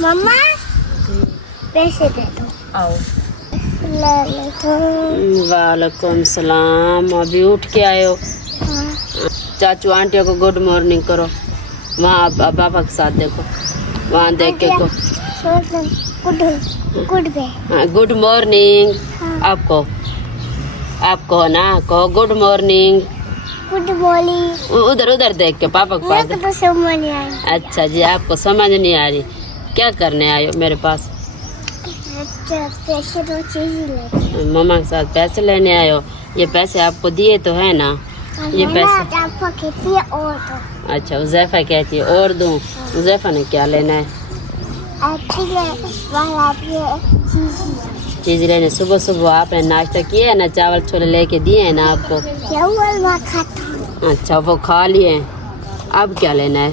मम्मा पैसे दे दो। आओ। तो वालेकुम सलाम। अभी उठ के आए हो? हाँ। चाचू आंटियों को गुड मॉर्निंग करो। वहाँ पापा के साथ देखो, वहाँ देख के को गुड मॉर्निंग। आपको आपको ना कहो गुड मॉर्निंग। Good morning. उधर उधर देख के पापा के पास। तो समझ नहीं आई। अच्छा जी, आपको समझ नहीं आ रही। क्या करने आए हो मेरे पास? अच्छा, पैसे दो, चीज़ मामा के साथ पैसे लेने आए हो? ये पैसे आपको दिए तो है ना? ये पैसे आपको कहती है और दो। अच्छा, उज़ैफा कहती है और दूँ? उज़ैफा ने क्या लेना है? चीज़ लेने। सुबह सुबह आपने नाश्ता किया है ना? चावल छोले लेके दिए हैं ना आपको? अच्छा, वो खा लिए हैं। अब क्या लेना है?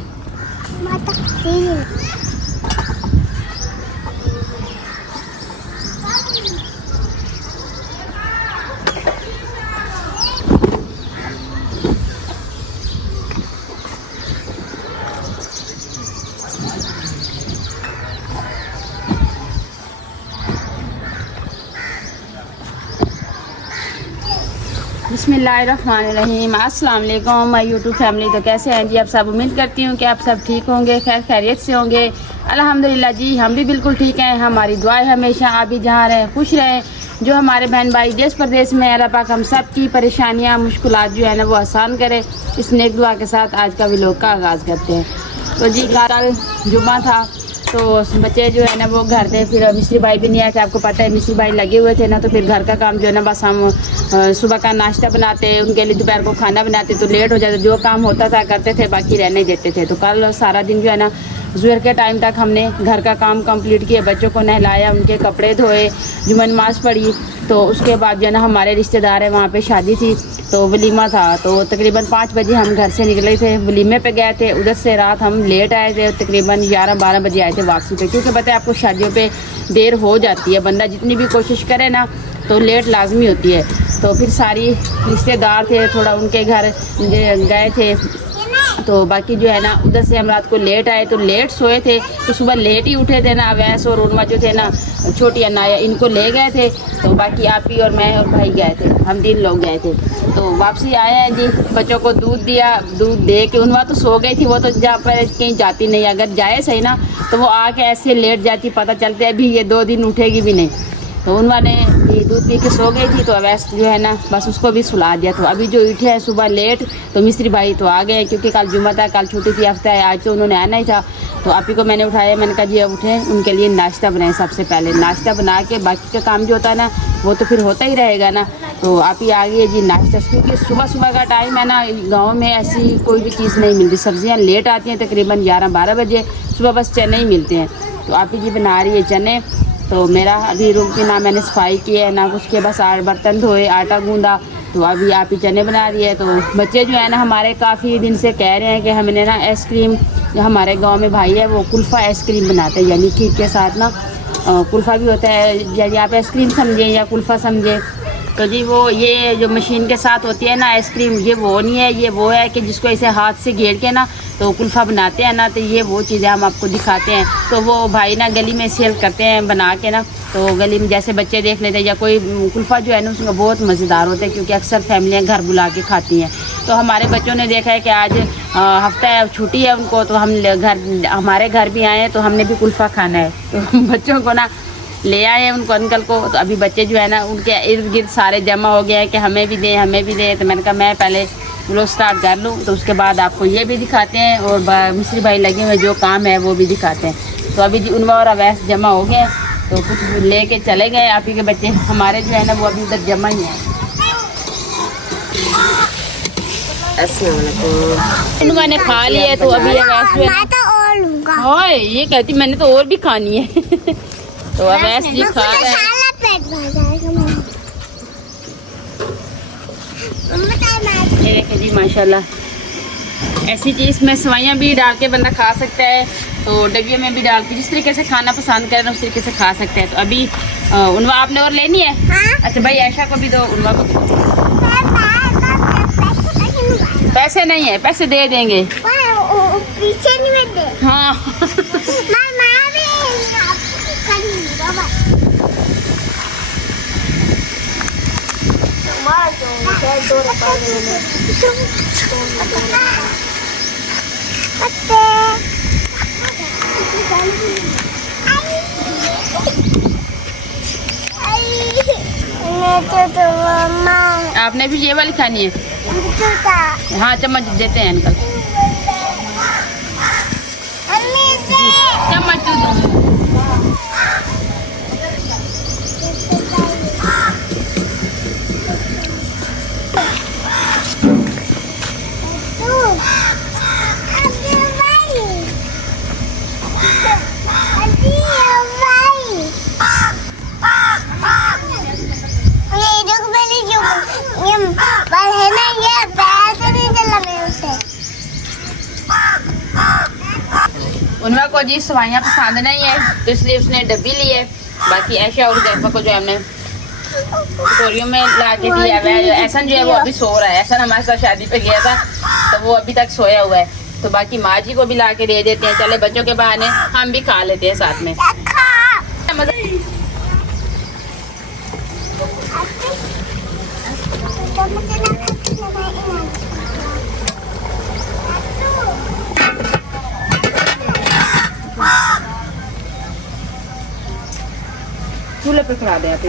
बिस्मिल्लाहिर्रहमानिर्रहीम। अस्सलाम वालेकुम माय यूट्यूब फैमिली। तो कैसे हैं जी आप सब? उम्मीद करती हूँ कि आप सब ठीक होंगे, खैर खैरियत से होंगे। अल्हम्दुलिल्लाह जी, हम भी बिल्कुल ठीक हैं। हमारी दुआ है हमेशा आप भी जहाँ रहें खुश रहें। जो हमारे बहन भाई देश प्रदेश में, अल्लाह पाक हम सब की परेशानियाँ मुश्किलात जो है ना वो आसान करे। इस नेक दुआ के साथ आज का व्लॉग का आगाज़ करते हैं। तो जी कल जुमा था, तो बच्चे जो है ना वो घर थे। फिर मिस्त्री भाई भी नहीं आए थे, आपको पता है मिस्त्री भाई लगे हुए थे ना। तो फिर घर का काम जो है ना बस हम सुबह का नाश्ता बनाते, उनके लिए दोपहर को खाना बनाते, तो लेट हो जाता। जो काम होता था करते थे, बाकी रहने देते थे। तो कल सारा दिन जो है ना ज़ुहर के टाइम तक हमने घर का काम कंप्लीट किया, बच्चों को नहलाया, उनके कपड़े धोए, जुम्मा नमाज़ पढ़ी। तो उसके बाद जो है ना हमारे रिश्तेदार है वहाँ पे शादी थी, तो वलीमा था। तो तकरीबन 5 बजे हम घर से निकले थे, वलीमे पे गए थे। उधर से रात हम लेट आए थे, तकरीबन 11-12 बजे आए थे वापसी पे। क्योंकि पता है आपको शादियों पे देर हो जाती है, बंदा जितनी भी कोशिश करे ना तो लेट लाजमी होती है। तो फिर सारी रिश्तेदार थे, थोड़ा उनके घर गए थे। तो बाकी जो है ना उधर से हम रात को लेट आए, तो लेट सोए थे, तो सुबह लेट ही उठे थे ना। अवैस और उनमा जो थे ना, छोटी अनाया, इनको ले गए थे। तो बाकी आप ही और मैं और भाई गए थे, हम 3 लोग गए थे। तो वापसी आए हैं जी, बच्चों को दूध दिया, दूध दे के उनवा तो सो गई थी। वो तो जहाँ पर कहीं जाती नहीं, अगर जाए सही ना तो वो आके ऐसे लेट जाती, पता चलते अभी ये 2 दिन उठेगी भी नहीं। तो उनवा ने दूध पी के सो गई थी, तो अवैस जो है ना बस उसको भी सुला दिया। तो अभी जो उठे हैं सुबह लेट, तो मिस्त्री भाई तो आ गए, क्योंकि कल जुम्मा था, कल छुट्टी थी, हफ्ता है, आज तो उन्होंने आना ही था। तो आप ही को मैंने उठाया, मैंने कहा जी उठें, उनके लिए नाश्ता बनाएं। सबसे पहले नाश्ता बना के बाकी का काम जो होता है ना वो तो फिर होता ही रहेगा ना। तो आप ही आ गए जी नाश्ता, क्योंकि सुबह सुबह का टाइम है ना, गाँव में ऐसी कोई भी चीज़ नहीं मिलती। सब्जियाँ लेट आती हैं, तकरीबन 11-12 बजे सुबह बस चने ही मिलते हैं। तो आप ही जी बना रही है चने। तो मेरा अभी रूम की ना मैंने सफाई की है ना कुछ के, बस बर्तन धोए, आटा गूंदा। तो अभी आप ही चने बना रही है। तो बच्चे जो है ना हमारे काफ़ी दिन से कह रहे हैं कि हमने ना आइसक्रीम, जो हमारे गांव में भाई है वो कुल्फ़ा आइसक्रीम बनाते हैं, यानी खीर के साथ ना कुल्फ़ा भी होता है, यदि आप आइसक्रीम समझें या कुल्फ़ा समझें। तो जी वो ये जो मशीन के साथ होती है ना आइसक्रीम, ये वो नहीं है, ये वो है कि जिसको ऐसे हाथ से घेर के ना तो कुल्फ़ा बनाते हैं ना। तो ये वो चीज़ें हम आपको दिखाते हैं। तो वो भाई ना गली में सेल करते हैं बना के ना, तो गली में जैसे बच्चे देख लेते हैं, या कोई कुल्फ़ा जो है ना उसमें बहुत मज़ेदार होता है, क्योंकि अक्सर फैमिलियाँ घर बुला के खाती हैं। तो हमारे बच्चों ने देखा है कि आज हफ्ता है, छुट्टी है उनको, तो हम हमारे घर भी आए हैं, तो हमने भी कुल्फ़ा खाना है। तो बच्चों को ना ले आए उनको, अंकल को। तो अभी बच्चे जो है ना उनके इर्द गिर्द सारे जमा हो गए हैं कि हमें भी दें, हमें भी दें। तो मैंने कहा मैं पहले व्लॉग स्टार्ट कर लूँ, तो उसके बाद आपको ये भी दिखाते हैं, और मिस्त्री भाई लगे हुए जो काम है वो भी दिखाते हैं। तो अभी जी उनवा और अवैस जमा हो गए, तो कुछ ले के चले गए आप ही के बच्चे। हमारे जो है ना वो अभी उधर जमा ही है। उनवा ने खा लिया, तो अभी अवैस जो है ये कहती मैंने तो और भी खानी है। तो अवैस जी खा रहे हैं। ये देखें जी माशाल्लाह, ऐसी चीज़ में सवाइयाँ भी डाल के बंदा खा सकता है, तो डगियों में भी डाल के जिस तरीके से खाना पसंद करें उस तरीके से खा सकते हैं। तो अभी उनवा आपने और लेनी है? अच्छा भाई ऐशा को भी दो, उनवा को दो। पैसे नहीं है, पैसे दे देंगे। पीछे नहीं दे। हाँ आपने भी ये वाली खानी है? हाँ चम्मच देते हैं अंकल। चम्मच दो। उनका को जी सवाइयाँ पसंद नहीं है तो इसलिए उसने डब्बी ली है। बाकी ऐशा और जैफा को जो है हमने कटोरियों में ला के दिया हुआ है। ऐसन जो है वो अभी सो रहा है। ऐसा हमारे साथ शादी पे गया था तो वो अभी तक सोया हुआ है। तो बाकी माँ जी को भी ला के दे देते हैं। चले बच्चों के बहाने हम भी खा लेते हैं साथ में। चूल्हे पे खड़ा दे आप।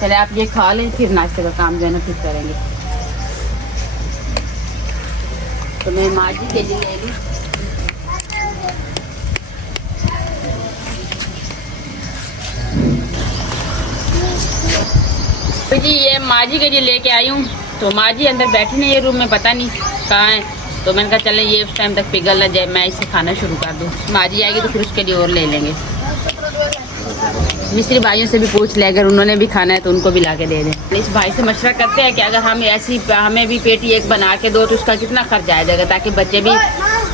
चले आप ये खा लें फिर नाश्ते का काम जो है ना फिर करेंगे। तो मैं माँ जी के लिए ले ली। तो जी ये माँ जी के लिए लेके आई हूँ। तो माँ जी अंदर बैठी नहीं है रूम में, पता नहीं कहाँ है। तो मैंने कहा चले ये उस टाइम तक पिघल ना जाए, मैं इसे खाना शुरू कर दूँ। माँ जी आएगी तो फिर उसके लिए और ले लेंगे। मिस्त्री भाइयों से भी पूछ ले, अगर उन्होंने भी खाना है तो उनको भी ला के दे दें। इस भाई से मशवरा करते हैं कि अगर हम ऐसी हमें भी पेटी एक बना के दो तो उसका कितना खर्च आ जाएगा, ताकि बच्चे भी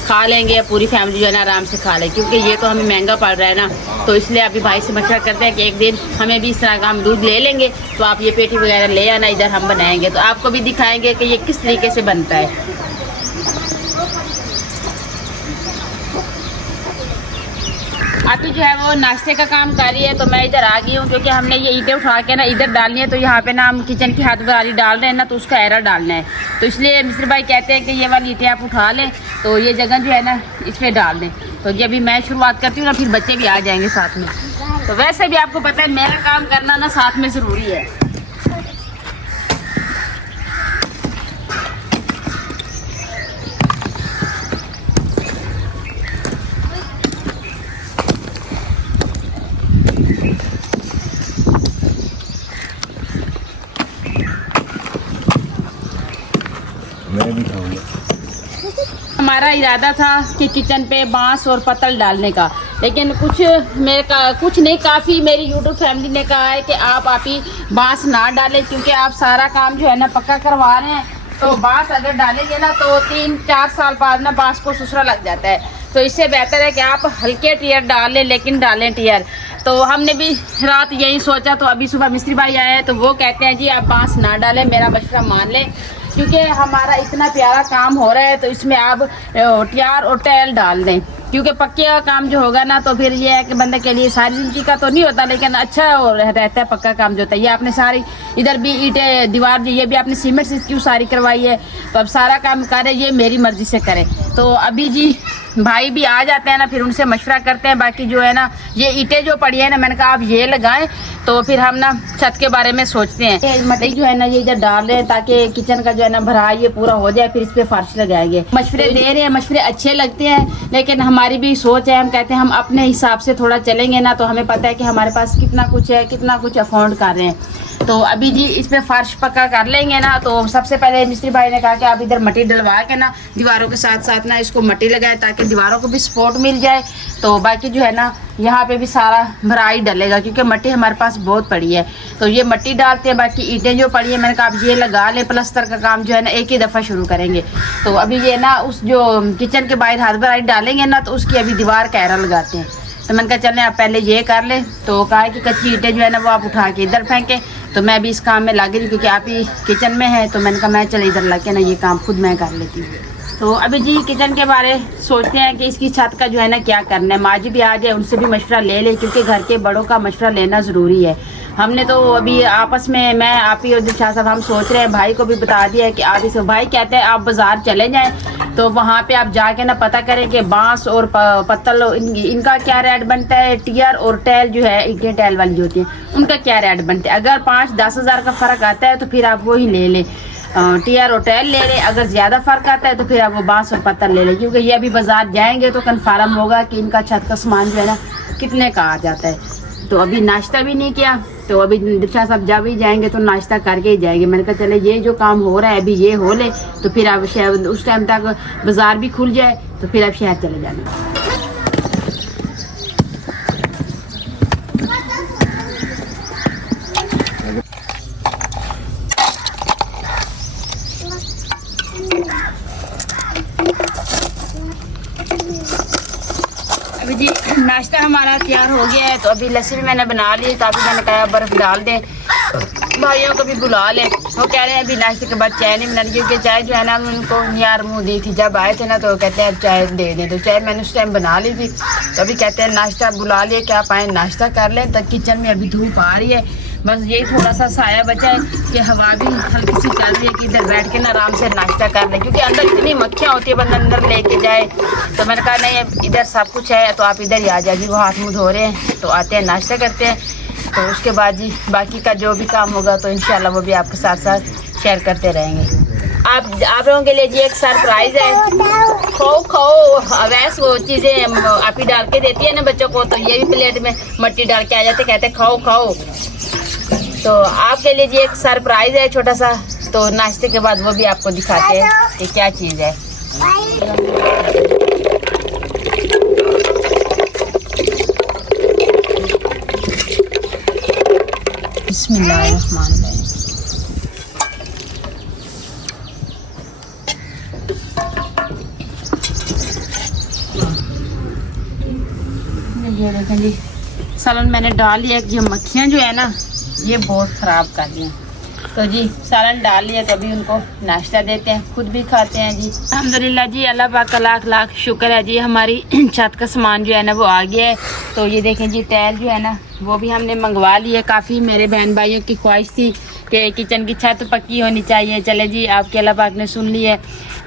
खा लेंगे, पूरी फैमिली जो है ना आराम से खा ले। क्योंकि ये तो हमें महंगा पड़ रहा है ना, तो इसलिए अभी भाई से मशवरा करते हैं कि एक दिन हमें भी इस तरह का हम दूध ले लेंगे तो आप ये पेटी वगैरह ले आना, इधर हम बनाएंगे तो आपको भी दिखाएंगे कि ये किस तरीके से बनता है। अभी जो है वो नाश्ते का काम कर रही है तो मैं इधर आ गई हूँ, क्योंकि हमने ये ईंटें उठा के ना इधर डालनी है। तो यहाँ पे ना हम किचन की हाथ बारी डाल रहे हैं ना, तो उसका एरा डालना है। तो इसलिए मिस्र भाई कहते हैं कि ये वाली ईंटें आप उठा लें तो ये जगह जो है ना इस पर डाल दें। तो जब भी मैं शुरुआत करती हूँ ना फिर बच्चे भी आ जाएंगे साथ में। तो वैसे भी आपको पता है मेरा काम करना ना साथ में ज़रूरी है। हमारा इरादा था कि किचन पे बांस और पत्तल डालने का, लेकिन कुछ नहीं, काफ़ी मेरी यूट्यूब फैमिली ने कहा है कि आप ही बांस ना डालें, क्योंकि आप सारा काम जो है ना पक्का करवा रहे हैं। तो बांस अगर डालेंगे ना तो 3-4 साल बाद ना बांस को सुसरा लग जाता है। तो इससे बेहतर है कि आप हल्के टियर डाल लें, लेकिन डालें टियर। तो हमने भी रात यही सोचा, तो अभी सुबह मिस्त्री भाई आए हैं तो वो कहते हैं जी आप बांस ना डालें, मेरा मशवरा मान लें, क्योंकि हमारा इतना प्यारा काम हो रहा है तो इसमें आप टियार और टाइल डाल दें। क्योंकि पक्के का काम जो होगा ना तो फिर ये है कि बंदे के लिए सारी जिंदगी का तो नहीं होता, लेकिन अच्छा रहता है पक्का काम जो होता है। ये आपने सारी इधर भी ईंटें दीवार ये भी आपने सीमेंट से क्यों सारी करवाई है, तो अब सारा काम करें ये मेरी मर्जी से करें। तो अभी जी भाई भी आ जाते हैं ना फिर उनसे मशवरा करते हैं। बाकी जो है ना ये ईंटें जो पड़ी है ना मैंने कहा आप ये लगाएं, तो फिर हम ना छत के बारे में सोचते हैं। ये मटई जो है ना ये इधर डाल रहे हैं ताकि किचन का जो है ना भरा ये पूरा हो जाए, फिर इस पे फर्श लगाएंगे। मशवरे दे रहे हैं, मशवरे अच्छे लगते हैं, लेकिन हमारी भी सोच है, हम कहते हैं हम अपने हिसाब से थोड़ा चलेंगे ना तो हमें पता है कि हमारे पास कितना कुछ है, कितना कुछ अफोर्ड कर रहे हैं। तो अभी जी इस पे फर्श पक्का कर लेंगे ना, तो सबसे पहले मिस्त्री भाई ने कहा कि आप इधर मट्टी डलवा के ना दीवारों के साथ साथ ना इसको मट्टी लगाए ताकि दीवारों को भी सपोर्ट मिल जाए। तो बाकी जो है ना यहाँ पे भी सारा भराई डलेगा, क्योंकि मट्टी हमारे पास बहुत पड़ी है। तो ये मट्टी डालते हैं, बाकी ईंटें जो पड़ी है मैंने कहा आप ये लगा ले, प्लस्तर का काम जो है ना एक ही दफ़ा शुरू करेंगे। तो अभी ये ना उस जो किचन के बाहर हाथ भराई डालेंगे ना तो उसकी अभी दीवार का एरा लगाते हैं। तो मैंने कहा चलें आप पहले ये कर ले। तो कहा कि कच्ची ईंटें जो है ना वो आप उठा के इधर फेंकें। तो मैं भी इस काम में लगी थी क्योंकि आप ही किचन में है, तो मैंने कहा मैं चले इधर ला के ना ये काम खुद मैं कर लेती हूँ। तो अभी जी किचन के बारे सोचते हैं कि इसकी छत का जो है ना क्या करना है। माँ जी भी आ जाए, उनसे भी मशवरा ले ले, क्योंकि घर के बड़ों का मशवरा लेना ज़रूरी है। हमने तो अभी आपस में मैं आप ही और दिलशाद साहब हम सोच रहे हैं, भाई को भी बता दिया है कि आप इस भाई कहते हैं आप बाज़ार चले जाएं तो वहाँ पे आप जाके ना पता करें कि बांस और पत्तल इनका क्या रेट बनता है, टियर और टैल जो है ईंटें टैल वाली जो होती हैं उनका क्या रेट बनता है। अगर 5-10 हज़ार का फ़र्क आता है तो फिर आप वही ले लें, टियर और टैल ले लें। अगर ज़्यादा फ़र्क आता है तो फिर आप वो बांस और पत्थर ले लें, क्योंकि ये अभी बाज़ार जाएंगे तो कन्फर्म होगा कि इनका छत का सामान जो है ना कितने का आ जाता है। तो अभी नाश्ता भी नहीं किया, तो अभी दिलशाद साहब जब ही जाएंगे तो नाश्ता करके ही जाएंगे। मैंने कहा चले ये जो काम हो रहा है अभी ये हो ले, तो फिर आप शायद उस टाइम तक बाज़ार भी खुल जाए तो फिर आप शहर चले जाना। अभी जी नाश्ता हमारा तैयार हो गया है, तो अभी लस्सी भी मैंने बना ली, तो अभी मैंने कहा बर्फ़ डाल दें, भाइयों को भी बुला लें। वो कह रहे हैं अभी नाश्ते के बाद चाय नहीं बनानी, क्योंकि चाय जो है ना उनको नियार मुँह दी थी जब आए थे ना, तो कहते हैं चाय दे दें। तो चाय मैंने उस टाइम बना ली थी, तो अभी कहते हैं नाश्ता बुला लिए क्या पाएँ नाश्ता कर लें। तो किचन में अभी धूप आ रही है, बस यही थोड़ा सा साया बचा है कि हवा भी हल्की सी चल रही है कि इधर बैठ के ना आराम से नाश्ता कर लें, क्योंकि अंदर इतनी मक्खियाँ होती है बंदा अंदर लेके जाए। तो मैंने कहा नहीं इधर सब कुछ है तो आप इधर ही आ जाइए। वो हाथ मुँह धो रहे हैं तो आते हैं नाश्ता करते हैं, तो उसके बाद जी बाकी का जो भी काम होगा तो इंशाल्लाह वो भी आपके साथ साथ शेयर करते रहेंगे। आप लोगों के लिए जी एक सरप्राइज़ है। खो अवैस वो चीज़ें आप ही डाल के देती है ना बच्चों को, तो ये भी प्लेट में मिट्टी डाल के आ जाते, कहते खाओ। तो आपके लिए जी एक सरप्राइज़ है छोटा सा, तो नाश्ते के बाद वो भी आपको दिखाते हैं कि क्या चीज़ है। बिस्मिल्लाहिर्रहमानिर्रहीम। ये देखें जी सालन मैंने डाल लिया। ये मक्खियाँ जो है ना ये बहुत ख़राब कर रही हैं, तो जी सालन डाल लिया, तो अभी उनको नाश्ता देते हैं, खुद भी खाते हैं जी। अल्हम्दुलिल्लाह जी, अल्लाह पाक का लाख लाख शुक्र है जी, हमारी छत का सामान जो है ना वो आ गया है। तो ये देखें जी टैल जो है ना वो भी हमने मंगवा ली है। काफ़ी मेरे बहन भाइयों की ख्वाहिश थी कि किचन की छत पक्की होनी चाहिए। चले जी आपके अल्लाह पाक ने सुन ली है,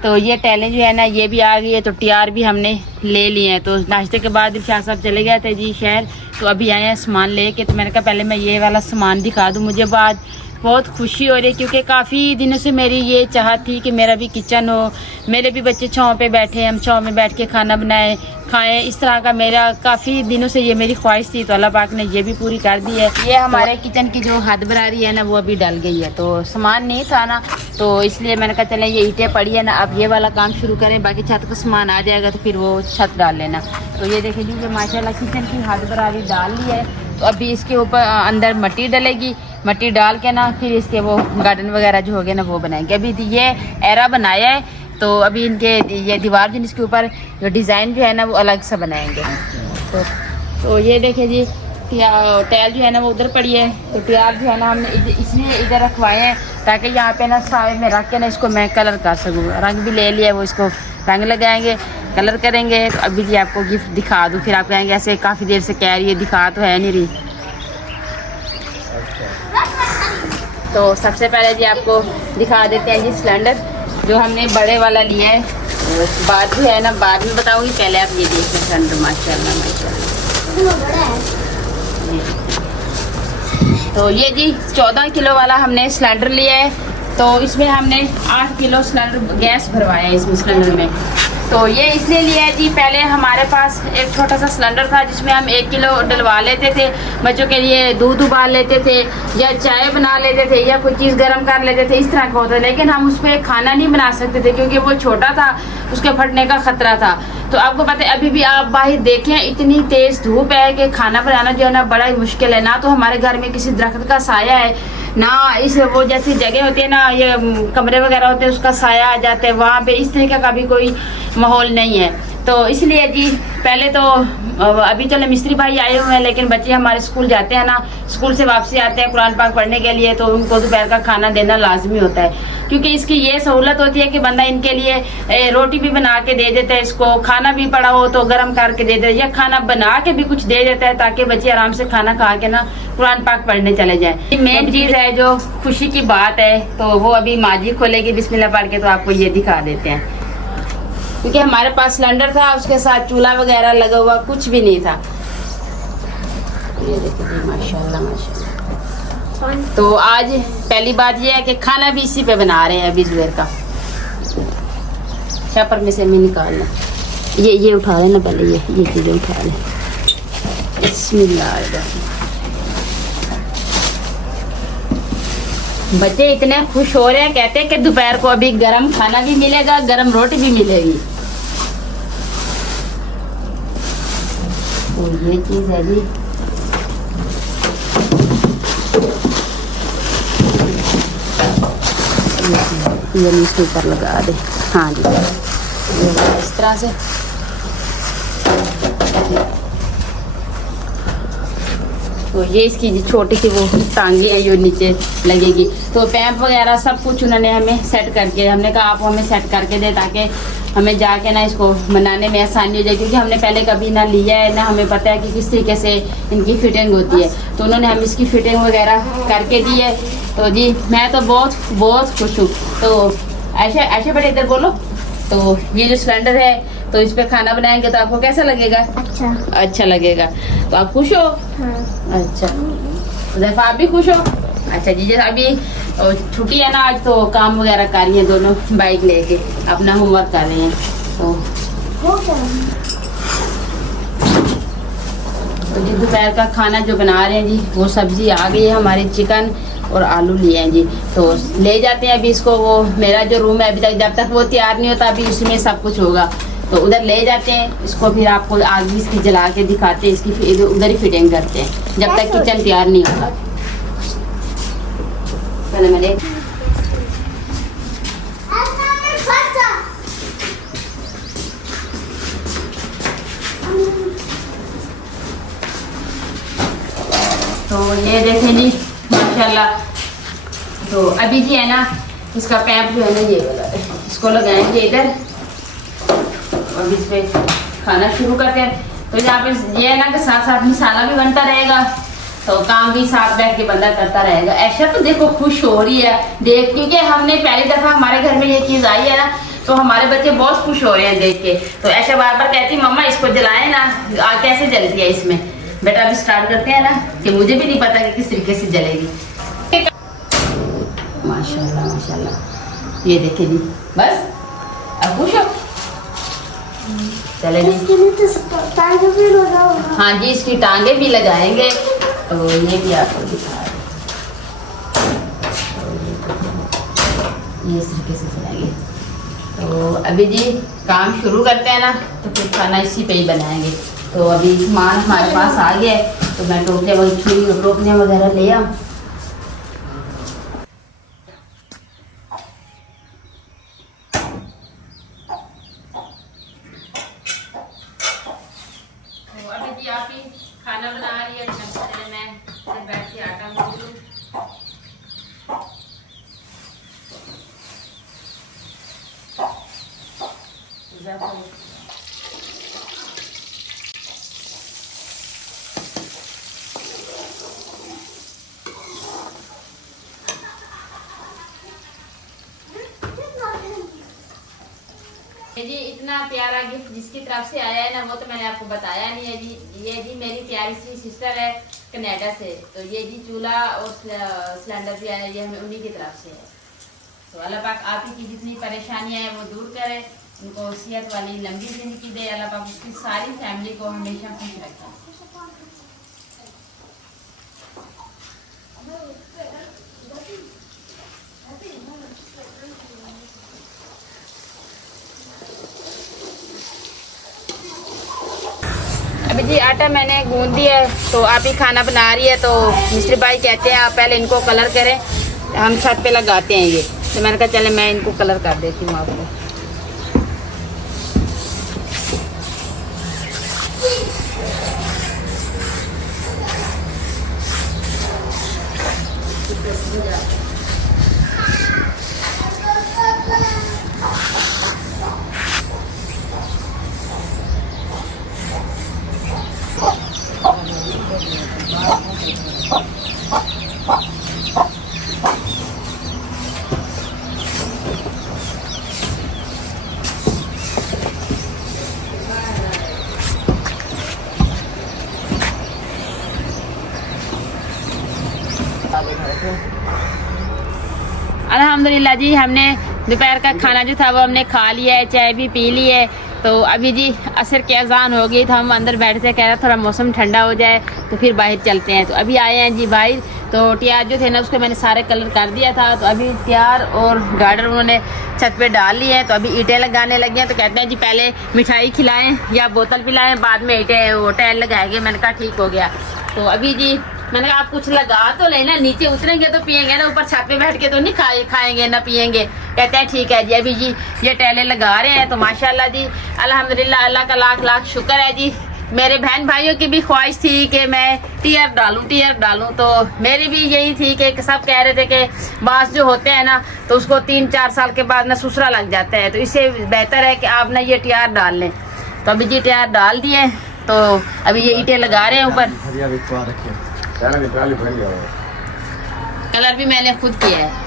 तो ये टैलें जो है ना ये भी आ गई है, तो टियार भी हमने ले लिए हैं। तो नाश्ते के बाद शाह साहब चले गए थे जी शहर, तो अभी आए हैं सामान लेके। तो मैंने कहा पहले मैं ये वाला सामान दिखा दूँ। मुझे बाद बहुत खुशी हो रही है, क्योंकि काफ़ी दिनों से मेरी ये चाहत थी कि मेरा भी किचन हो, मेरे भी बच्चे छाँव पे बैठे, हम छाँव में बैठ के खाना बनाएं खाएं, इस तरह का मेरा काफ़ी दिनों से ये मेरी ख्वाहिश थी। तो अल्लाह पाक ने ये भी पूरी कर दी है। ये हमारे किचन की जो हद बरारी है ना वो अभी डल गई है, तो सामान नहीं था ना, तो इसलिए मैंने कहा चले ये ईंटें पड़ी है ना, अब ये वाला काम शुरू करें, बाकी छत का सामान आ जाएगा तो फिर वो छत डाल लेना। तो ये देख लीजिए माशाल्लाह किचन की हद बरारी डाल ली है। तो अभी इसके ऊपर अंदर मिट्टी डलेगी, मिट्टी डाल के ना फिर इसके वो गार्डन वगैरह जो हो गए ना वो बनाएंगे। अभी ये एरा बनाया है, तो अभी इनके ये दीवार जो इसके ऊपर जो डिज़ाइन जो है ना वो अलग सा बनाएंगे। तो ये देखिए जी टैल जो है ना वो उधर पड़ी है, तो प्यार जो है ना हमने इसलिए इधर रखवाए हैं ताकि यहाँ पे ना साए में रख के ना इसको मैं कलर कर सकूँ। रंग भी ले लिया, वो इसको रंग लगाएंगे, कलर करेंगे। तो अभी जी आपको गिफ्ट दिखा दूँ, फिर आप कहेंगे ऐसे काफ़ी देर से कह रही है दिखा तो है नहीं रही। तो सबसे पहले जी आपको दिखा देते हैं जी सिलेंडर जो हमने बड़े वाला लिया है। बाद जो है ना बाद में बताऊंगी, पहले आप ये देखिए सिलेंडर माशाल्लाह माशाल्लाह। तो ये जी 14 किलो वाला हमने सिलेंडर लिया है, तो इसमें हमने 8 किलो सिलेंडर गैस भरवाया है इसमें सिलेंडर में। तो ये इसलिए लिया है जी, पहले हमारे पास एक छोटा सा सिलेंडर था जिसमें हम 1 किलो डलवा लेते थे, बच्चों के लिए दूध उबाल लेते थे या चाय बना लेते थे या कोई चीज़ गर्म कर लेते थे, इस तरह का होता। लेकिन हम उस पर खाना नहीं बना सकते थे क्योंकि वो छोटा था, उसके फटने का ख़तरा था। तो आपको पता है अभी भी आप बाहर देखें इतनी तेज़ धूप है कि खाना बनाना जो है ना बड़ा ही मुश्किल है। ना तो हमारे घर में किसी दरख्त का साया है, ना इस वो जैसी जगह होती है ना ये कमरे वगैरह होते हैं उसका साया आ जाता है, वहाँ पे इस तरीके का भी कोई माहौल नहीं है। तो इसलिए जी पहले तो अभी चलो मिस्त्री भाई आए हुए हैं, लेकिन बच्चे हमारे स्कूल जाते हैं ना, स्कूल से वापसी आते हैं कुरान पाक पढ़ने के लिए, तो उनको दोपहर का खाना देना लाजमी होता है। क्योंकि इसकी ये सहूलत होती है कि बंदा इनके लिए रोटी भी बना के दे देता है, इसको खाना भी पड़ा हो तो गर्म करके दे देता है, या खाना बना के भी कुछ दे देता है ताकि बच्चे आराम से खाना खा के ना कुरान पाक पढ़ने चले जाए। मेन चीज़ है जो खुशी की बात है, तो वो अभी माजी खोलेगी बिस्मिल्लाह पढ़ के, तो आपको ये दिखा देते हैं। क्योंकि हमारे पास सिलेंडर था, उसके साथ चूल्हा वगैरह लगा हुआ कुछ भी नहीं था। ये देखिए माशाल्लाह माशाल्लाह। तो आज पहली बात ये है कि खाना भी इसी पे बना रहे हैं अभी जुबैर का। छापर में से मैं निकाल लें, ये उठा लेना पहले, ये चीज़ें उठा लें। बिस्मिल्लाह। बच्चे इतने खुश हो रहे हैं, कहते हैं कि दोपहर को अभी गरम खाना भी मिलेगा, गरम रोटी भी मिलेगी। और ये चीज है जी ये इसके ऊपर लगा दे। हाँ जी, इस तरह से तो ये इसकी छोटी सी वो टांगी है जो नीचे लगेगी। तो पैंप वगैरह सब कुछ उन्होंने हमें सेट करके, हमने कहा आप हमें सेट करके दे ताकि हमें जाके ना इसको बनाने में आसानी हो जाए, क्योंकि हमने पहले कभी ना लिया है ना हमें पता है कि किस तरीके से इनकी फिटिंग होती है। तो उन्होंने हम इसकी फिटिंग वगैरह करके दी है। तो जी मैं तो बहुत खुश हूँ। तो ऐसे बड़े इधर बोलो। तो ये जो सिलेंडर है तो इस पे खाना बनाएंगे तो आपको कैसा लगेगा? अच्छा लगेगा। तो आप खुश हो? हाँ। अच्छा, तो आप भी खुश हो? अच्छा जी, जैसे अभी छुट्टी है ना आज, तो काम वगैरह कर रही हैं दोनों, बाइक लेके अपना होमवर्क कर रही हैं। तो जी दोपहर का खाना जो बना रहे हैं जी, वो सब्जी आ गई है हमारी, चिकन और आलू लिए हैं जी। तो ले जाते हैं अभी इसको, वो मेरा जो रूम है अभी तक जब तक वो तैयार नहीं होता अभी उसमें सब कुछ होगा, तो उधर ले जाते हैं इसको, फिर आपको आग भी इसकी जला के दिखाते हैं, इसकी उधर ही फिटिंग करते हैं जब तक किचन तैयार नहीं होता। पहले मैंने तो ये देखें जी माशाल्लाह। तो अभी जी है ना इसका पैप जो है ना ये वाला है, इसको लगाएंगे इधर और इस पे खाना शुरू करते हैं। तो यहाँ पे ये है ना कि साथ साथ मसाला भी बनता रहेगा, तो काम भी साथ बैठ के बंदा करता रहेगा। ऐसा तो देखो खुश हो रही है देख, क्योंकि हमने पहली दफ़ा हमारे घर में ये चीज़ आई है ना, तो हमारे बच्चे बहुत खुश हो रहे हैं देख के। तो ऐसा बार बार कहती मम्मा इसको जलाएं ना, आग कैसे जलती है इसमें। बेटा अभी स्टार्ट करते हैं ना, कि मुझे भी नहीं पता कि किस तरीके से जलेगी। माशाल्लाह माशाल्लाह, ये देखे जी बस अब खुश हो। चले जी, टांगे भी लगाओ। हाँ जी इसकी टांगे भी लगाएंगे, तो ये भी आपको दिखा रहे ये इस तरीके से चलाएंगे। तो अभी जी काम शुरू करते हैं ना, तो फिर खाना इसी पे ही बनाएंगे। तो अभी सामान हमारे पास आ गया है, तो मैं टोकने वगैरह ले आऊँ। आप ही खाना बना रही है, मैं बैठ के आटा गूंथ लूं। जी इतना प्यारा गिफ्ट जिसकी तरफ से आया है ना, वो तो मैंने आपको बताया नहीं है जी। ये जी मेरी प्यारी सी सिस्टर है कनाडा से, तो ये जी चूल्हा और सिलेंडर भी आया, ये हमें उन्हीं की तरफ से है। तो अल्लाह पाक आप ही की जितनी परेशानियां हैं वो दूर करे, उनको सेहत वाली लंबी जिंदगी दे, अल्लाह पाक उसकी सारी फैमिली को हमेशा खुश रखे। अभी जी आटा मैंने गूंद दिया है, तो आप ही खाना बना रही है। तो मिस्त्री भाई कहते हैं आप पहले इनको कलर करें, हम छत पे लगाते हैं ये। तो मैंने कहा चले मैं इनको कलर कर देती हूँ आपको। अल्हम्दुलिल्लाह जी, हमने दोपहर का खाना जो था वो हमने खा लिया है, चाय भी पी ली है। तो अभी जी असर की अजान हो गई, तो हम अंदर बैठते कह रहा थोड़ा मौसम ठंडा हो जाए तो फिर बाहर चलते हैं। तो अभी आए हैं जी बाहर। तो टियार जो थे ना उसको मैंने सारे कलर कर दिया था, तो अभी टियार और गार्डर उन्होंने छत पे डाल लिए हैं। तो अभी ईंटें लगाने लगे हैं। तो कहते हैं जी पहले मिठाई खिलाएं या बोतल पिलाएं, बाद में ईंटें वो टाइल लगाएंगे। मैंने कहा ठीक हो गया। तो अभी जी मैंने कहा आप कुछ लगा तो लेना, नीचे उतरेंगे तो पियेंगे ना, ऊपर छत पे बैठ के तो नहीं खाएंगे ना पियेंगे। कहते हैं ठीक है जी। अभी जी ये टाइलें लगा रहे हैं। तो माशाल्लाह जी अल्हम्दुलिल्लाह, अल्लाह का लाख लाख शुक्र है जी। मेरे बहन भाइयों की भी ख्वाहिश थी कि मैं टियर डालूं। तो मेरी भी यही थी कि सब कह रहे थे कि बांस जो होते हैं ना तो उसको 3-4 साल के बाद ना सुसरा लग जाता है, तो इससे बेहतर है कि आप ना ये टियर डाल लें। तो अभी जी टियर डाल दिए। तो अभी ये ईंटें लगा रहे हैं ऊपर। कलर भी मैंने खुद किया है।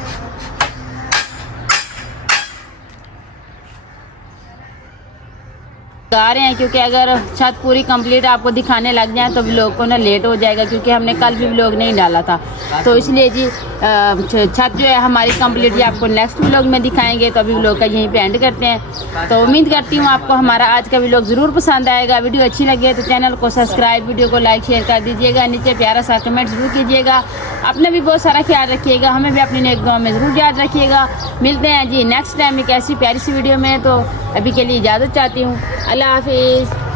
गा रहे हैं क्योंकि अगर छत पूरी कंप्लीट आपको दिखाने लग जाए तो व्लॉग को ना लेट हो जाएगा, क्योंकि हमने कल भी व्लॉग नहीं डाला था। तो इसलिए जी छत जो है हमारी कंप्लीट ये आपको नेक्स्ट व्लॉग में दिखाएंगे। तो अभी व्लॉग का यहीं पे एंड करते हैं। तो उम्मीद करती हूँ आपको हमारा आज का व्लॉग ज़रूर पसंद आएगा। वीडियो अच्छी लगे तो चैनल को सब्सक्राइब, वीडियो को लाइक शेयर कर दीजिएगा। नीचे प्यारा सा कमेंट ज़रूर कीजिएगा। अपना भी बहुत सारा ख्याल रखिएगा, हमें भी अपने नेक गाँव में ज़रूर याद रखिएगा। मिलते हैं जी नेक्स्ट टाइम एक ऐसी प्यारी सी वीडियो में। तो अभी के लिए इजाज़त चाहती हूँ। अल्लाह हाफिज़।